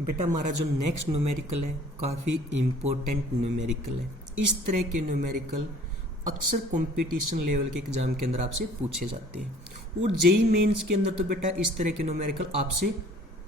बेटा हमारा जो नेक्स्ट न्यूमेरिकल है काफ़ी इम्पोर्टेंट न्यूमेरिकल है। इस तरह के न्यूमेरिकल अक्सर कंपटीशन लेवल के एग्जाम के अंदर आपसे पूछे जाते हैं और जेई मेंस के अंदर तो बेटा इस तरह के न्यूमेरिकल आपसे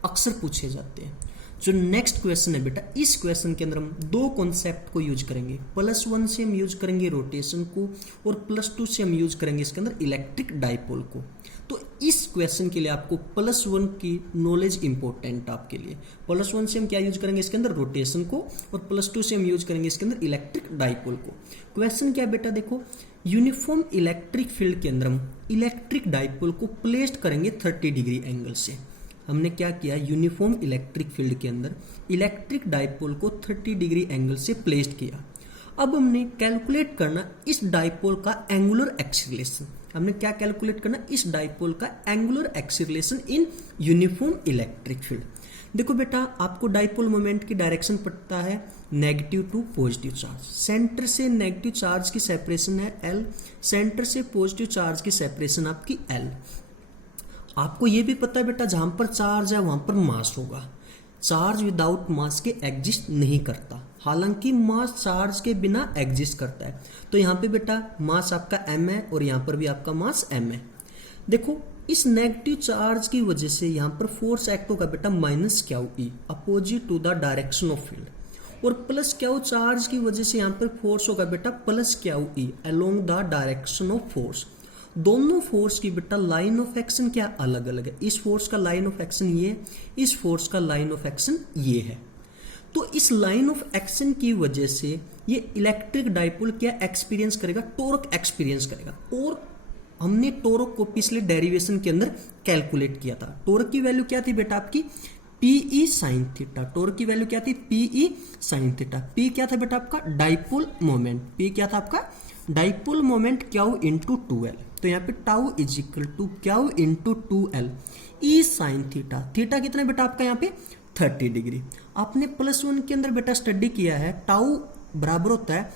अक्सर पूछे जाते हैं। जो नेक्स्ट क्वेश्चन है बेटा, इस क्वेश्चन के अंदर हम दो कॉन्सेप्ट को यूज करेंगे। +1 से हम यूज करेंगे रोटेशन को और +2 से हम यूज करेंगे इसके अंदर इलेक्ट्रिक डाइपोल को। तो इस क्वेश्चन के लिए आपको +1 की नॉलेज इंपॉर्टेंट आपके लिए। +1 से हम क्या यूज करेंगे इसके अंदर रोटेशन को और +2 से हम यूज करेंगे इसके अंदर इलेक्ट्रिक डाइपोल को। क्वेश्चन क्या बेटा देखो, यूनिफॉर्म इलेक्ट्रिक फील्ड के अंदर हम इलेक्ट्रिक डाइपोल को प्लेस्ड करेंगे 30 डिग्री एंगल से। हमने क्या किया, यूनिफॉर्म इलेक्ट्रिक फील्ड के अंदर इलेक्ट्रिक डाइपोल को 30 डिग्री एंगल से प्लेस्ड किया। अब हमने कैलकुलेट करना इस डाइपोल का एंगुलर एक्सीलरेशन। हमने क्या कैलकुलेट करना, इस डाइपोल का angular acceleration in uniform electric field. देखो बेटा, आपको डाइपोल मोमेंट की डायरेक्शन पड़ता है negative to positive charge. Centre से नेगेटिव चार्ज की सेपरेशन है L, सेंटर से पॉजिटिव चार्ज की सेपरेशन आपकी L। आपको ये भी पता है बेटा, जहां पर चार्ज है वहां पर मास होगा। चार्ज विदाउट मास के एग्जिस्ट नहीं करता, हालांकि मास चार्ज के बिना एग्जिस्ट करता है। तो यहाँ पे बेटा मास आपका m है और यहाँ पर भी आपका मास m है। देखो इस नेगेटिव चार्ज की वजह से यहाँ पर फोर्स एक्ट होगा बेटा -QE opposite to the direction of field, और +Q चार्ज की वजह से यहाँ पर फोर्स होगा बेटा +QE along the direction of force. दोनों फोर्स की बेटा लाइन ऑफ एक्शन क्या अलग अलग है। इस फोर्स का लाइन ऑफ एक्शन ये, इस फोर्स का लाइन ऑफ एक्शन ये है। तो इस लाइन ऑफ एक्शन की वजह से ये इलेक्ट्रिक डाइपोल क्या एक्सपीरियंस करेगा, टॉर्क एक्सपीरियंस करेगा। और हमने टॉर्क को पिछले डेरिवेशन के अंदर कैलकुलेट किया था। टॉर्क की वैल्यू क्या थी बेटा आपकी PE sin थीटा। टॉर्क की वैल्यू क्या थी PE sin थीटा। P क्या था बेटा आपका डाइपोल मोमेंट। P क्या था आपका dipole moment Q into 2L। तो यहाँ पे tau is equal to Q into 2L E sin theta. Theta कितना बेटा आपका यहाँ पे 30 डिग्री। आपने +1 के अंदर बेटा स्टडी किया है, टाउ बराबर होता है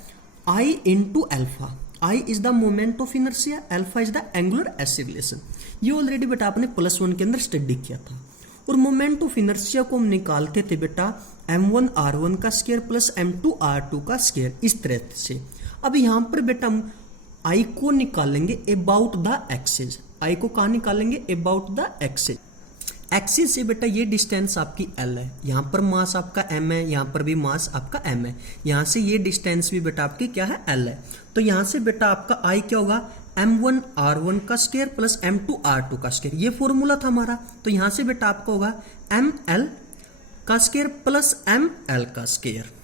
I into alpha. I is the moment of inertia, alpha is the angular acceleration. ये ऑलरेडी बेटा आपने +1 के अंदर स्टडी किया था। और मोमेंट ऑफ इनर्शिया को हम निकालते थे बेटा m1r1 का स्क्वायर प्लस m2r2 का स्क्वायर, इस तरह से। अब यहाँ पर बेटा हम I को निकालेंगे अबाउट द एक्सिस। I को कहाँ निकालेंगे, अबाउट द एक्सिस। एक्सिस से बेटा ये डिस्टेंस आपकी L है, यहाँ पर मास आपका M है, यहाँ पर भी मास आपका M है, यहाँ से ये डिस्टेंस भी बेटा आपकी क्या है L है। तो यहाँ से बेटा आपका I क्या होगा m1r1 का स्क्वायर प्लस m2r2 का स्क्वायर, ये फॉर्मूला था हमारा। तो यहाँ से बेटा आपका होगा ml का स्क्वायर प्लस ml का स्क्वायर।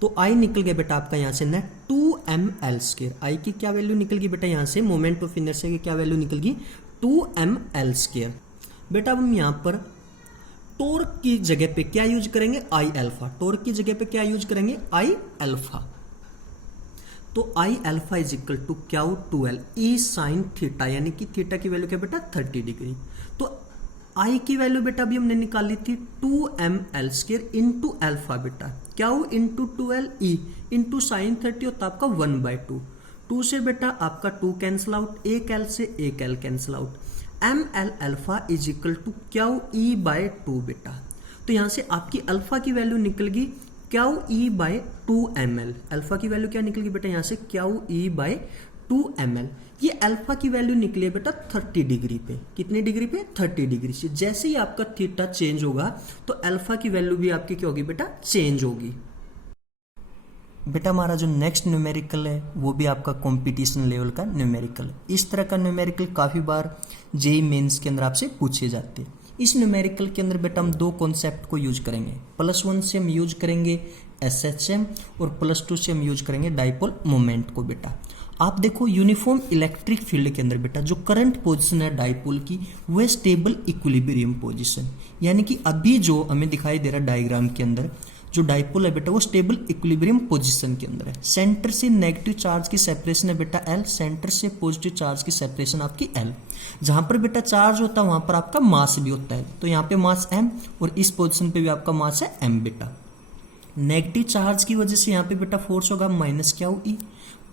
तो I निकल गया बेटा आपका यहाँ से ना 2ml स्क्वायर। I की क्या वैल्यू निकल गई बेटा यहाँ से, मोमेंट ऑफ इनर्शिया की क्या वैल्यू निकल गई 2ml स्क्वायर। बेटा अब हम यहाँ पर टॉर्क की जगह पे क्या यूज करेंगे I अल्फा। टॉर्क की जगह पे क्या यूज करेंगे I अल्फा। तो I alpha is equal to Q2L E sin theta, यानी कि थीटा की वैल्यू क्या बेटा 30 डिग्री। तो I की वैल्यू बेटा अभी हमने निकाली थी 2ml square into alpha beta Q into 2L E into sine 30 होता आपका 1/2। 2 से बेटा आपका 2 कैंसिल आउट, एक L से एक L cancel out. ml alpha is equal to QE/2 बेटा। तो यहाँ से आपकी अल्फा की वैल्यू निकल गई QE/2ml। अल्फा की वैल्यू क्या निकल गई बेटा यहाँ से QE/2ml। ये अल्फा की वैल्यू निकली है बेटा 30 डिग्री पे। कितनी डिग्री पे 30 डिग्री से। जैसे ही आपका थीटा चेंज होगा तो अल्फा की वैल्यू भी आपकी क्या होगी बेटा चेंज होगी। बेटा हमारा जो नेक्स्ट न्यूमेरिकल है वो भी आपका कंपटीशन लेवल का न्यूमेरिकल। इस तरह का न्यूमेरिकल काफ़ी बार जेई मेंस के अंदर आपसे पूछे जाते हैं। इस न्यूमेरिकल के अंदर बेटा हम दो कॉन्सेप्ट को यूज करेंगे। +1 से हम यूज करेंगे SHM और +2 से हम यूज करेंगे डाइपोल मोमेंट को। बेटा आप देखो यूनिफॉर्म इलेक्ट्रिक फील्ड के अंदर बेटा जो करंट पोजीशन है डाइपोल की वो है स्टेबल इक्विलिब्रियम पोजीशन, यानी कि अभी जो हमें दिखाई दे रहा है डायग्राम के अंदर जो डाइपोल है बेटा वो स्टेबल इक्विलिब्रियम पोजीशन के अंदर है। सेंटर से नेगेटिव चार्ज की सेपरेशन है बेटा L, सेंटर से पॉजिटिव चार्ज की सेपरेशन आपकी L। जहां पर बेटा चार्ज होता है वहां पर आपका मास भी होता है। तो यहाँ पे मास M और इस पोजीशन पे भी आपका मास है M बेटा। नेगेटिव चार्ज की वजह से यहाँ पे बेटा फोर्स होगा minus Q E,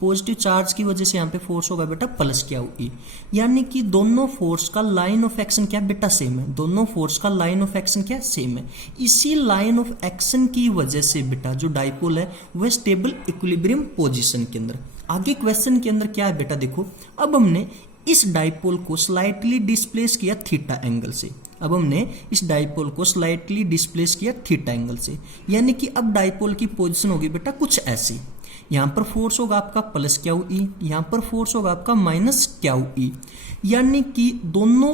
positive charge की वजह से यहाँ पे फोर्स होगा बेटा प्लस क्यू ई। यानी कि दोनों फोर्स का लाइन ऑफ एक्शन क्या बेटा सेम है, दोनों फोर्स का लाइन ऑफ एक्शन क्या सेम है। इसी लाइन ऑफ एक्शन की वजह से बेटा जो डाइपोल है वह स्टेबल इक्विलिब्रियम पोजीशन के अंदर। आगे क्वेश्चन के अंदर क्या है बेटा देखो, अब हमने इस डाइपोल को स्लाइटली डिस्प्लेस किया थीटा एंगल से, अब हमने इस डाइपोल को स्लाइटली डिस्प्लेस किया थीटा एंगल से, यानी कि अब डाइपोल की पोजीशन होगी बेटा कुछ ऐसी। यहाँ पर फोर्स होगा आपका प्लस क्यू ई, यहाँ पर फोर्स होगा आपका माइनस क्यू ई, यानी कि दोनों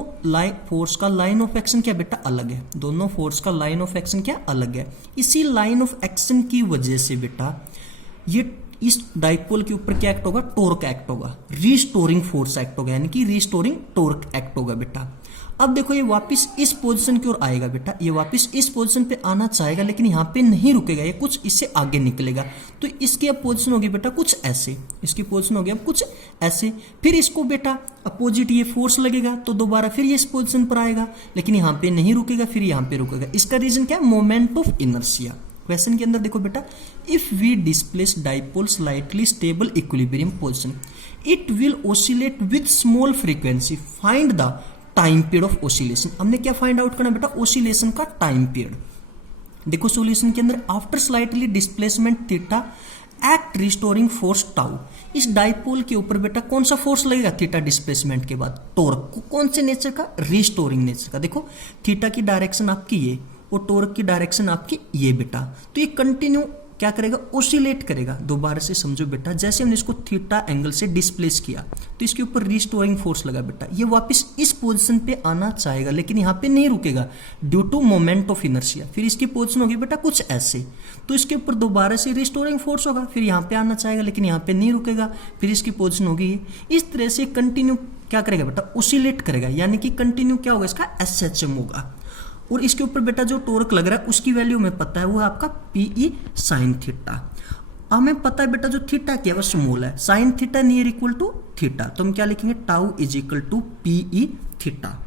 फोर्स का लाइन ऑफ एक्शन क्या बेटा अलग है, दोनों फोर्स का लाइन ऑफ एक्शन क्या अलग है। इसी लाइन ऑफ एक्शन की वजह से बेटा ये इस डाइपोल के ऊपर क्या एक्ट होगा, टॉर्क एक्ट होगा, रीस्टोरिंग फोर्स एक्ट होगा, यानी कि रीस्टोरिंग टॉर्क एक्ट होगा बेटा। अब देखो ये वापस इस पोजीशन की ओर आएगा बेटा, ये वापस इस पोजीशन पे आना चाहेगा लेकिन यहाँ पे नहीं रुकेगा, ये कुछ इससे आगे निकलेगा। तो इसकी अब पोजीशन होगी बेटा कुछ ऐसे, इसकी पोजीशन होगी अब कुछ ऐसे। फिर इसको बेटा अपोजिट ये फोर्स लगेगा तो दोबारा फिर ये इस पोजीशन पर आएगा लेकिन यहाँ पे नहीं रुकेगा, फिर यहाँ पे रुकेगा। इसका रीजन क्या है, मोमेंट ऑफ इनर्शिया। क्वेश्चन के अंदर देखो बेटा, if we displace dipole slightly stable equilibrium position it will oscillate with small frequency, find the time period of oscillation. हमने क्या फाइंड आउट करना बेटा, ऑसिलेशन का टाइम पीरियड। देखो सॉल्यूशन के अंदर after slightly displacement theta act restoring force tau, इस dipole के ऊपर बेटा कौन सा फोर्स लगेगा थीटा डिस्प्लेसमेंट के बाद, टॉर्क। कौन से नेचर का, रिस्टोरिंग नेचर का। देखो थीटा की डायरेक्शन आपकी ये और टॉर्क की डायरेक्शन आपकी ये बेटा, तो ये कंटिन्यू क्या करेगा, ओसिलेट करेगा। दोबारा से समझो बेटा, जैसे हमने इसको थीटा एंगल से डिस्प्लेस किया तो इसके ऊपर रिस्टोरिंग फोर्स लगा बेटा, ये वापस इस पोजीशन पे आना चाहेगा लेकिन यहाँ पे नहीं रुकेगा due to moment of inertia. फिर इसकी पोजीशन होगी बेटा कुछ ऐसे, तो इसके ऊपर दोबारा से रिस्टोरिंग फोर्स होगा, फिर यहाँ पे आना चाहेगा लेकिन यहाँ पे नहीं रुकेगा, फिर इसकी पोजीशन होगी इस तरह से कंटिन्यू क्या करेगा बेटा, ओसिलेट करेगा। यानी कि कंटिन्यू क्या होगा, इसका SHM होगा। और इसके ऊपर बेटा जो टॉर्क लग रहा है उसकी वैल्यू हमें पता है, वो है आपका PE साइन थीटा। हमें पता है बेटा जो थीटा क्या है वो स्मॉल है, sine theta near equal to theta, तो हम क्या लिखेंगे, tau is equal to PE theta.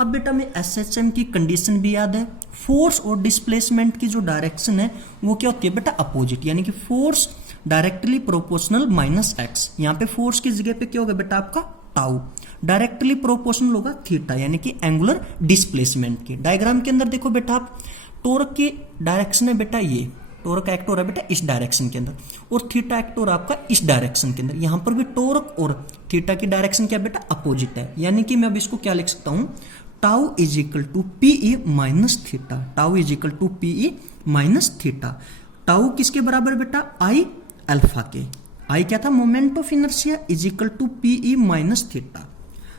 अब बेटा हमें SHM की कंडीशन भी याद है, फोर्स और डिस्प्लेसमेंट की जो डायरेक्शन है वो क्या होती है बेटा, अपोजिट, यानी कि force directly proportional minus x. यहाँ पे फोर्स की जगह पे क्या होगा बेटा आपका टाउ, डायरेक्टली प्रोपोर्शनल होगा थीटा, यानी कि एंगुलर डिस्प्लेसमेंट के। डायग्राम के अंदर देखो बेटा आप, टॉर्क की डायरेक्शन है बेटा ये, टॉर्क एक्ट हो रहा है बेटा इस डायरेक्शन के अंदर और थीटा एक्ट हो रहा है आपका इस डायरेक्शन के अंदर। यहाँ पर भी टॉर्क और थीटा की डायरेक्शन क्या बेटा, अपोजिट है। यानी कि मैं अब इसको क्या लिख सकता हूँ, tau is equal to PE minus theta, tau is equal to PE minus theta. Tau किसके बराबर बेटा, I अल्फा के। I क्या था, moment of inertia is equal to PE minus theta.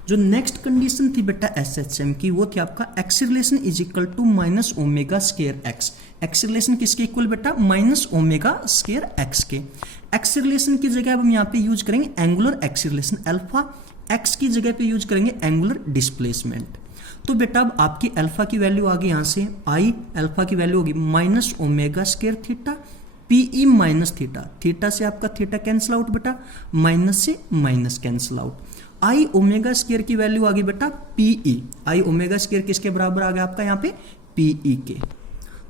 जो नेक्स्ट कंडीशन थी बेटा SHM की, वो थी आपका acceleration is equal to minus omega square x. Acceleration किसके इक्वल बेटा, माइनस ओमेगा स्क्वायर एक्स के। एक्सीलरेशन की जगह अब हम यहाँ पे यूज करेंगे एंगुलर एक्सीलरेशन अल्फा, एक्स की जगह पे यूज करेंगे एंगुलर डिस्प्लेसमेंट। तो बेटा अब आपकी अल्फा की वैल्यू आ गई यहाँ से, I अल्फा की वैल्यू होगी minus omega square theta, PE minus theta, theta से आपका थीटा कैंसिल आउट बेटा, माइनस से minus cancel out. I omega square की वैल्यू आ गई बेटा PE, I ओमेगा स्क्वायर किसके बराबर आ गया आपका यहाँ पे, PE के।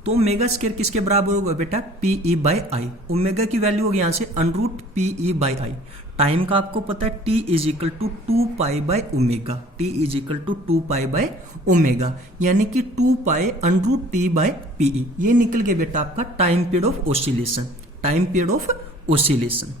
तो ओमेगा स्क्वायर किसके बराबर होगा बेटा, PE बाई I। ओमेगा की वैल्यू होगी यहाँ से √ PE बाई I। टाइम का आपको पता है T is equal to 2 pi by omega, T is equal to 2 pi by omega, यानी कि 2 पाई √ T बाई PE। ये निकल गया बेटा आपका time period of oscillation, time period of oscillation.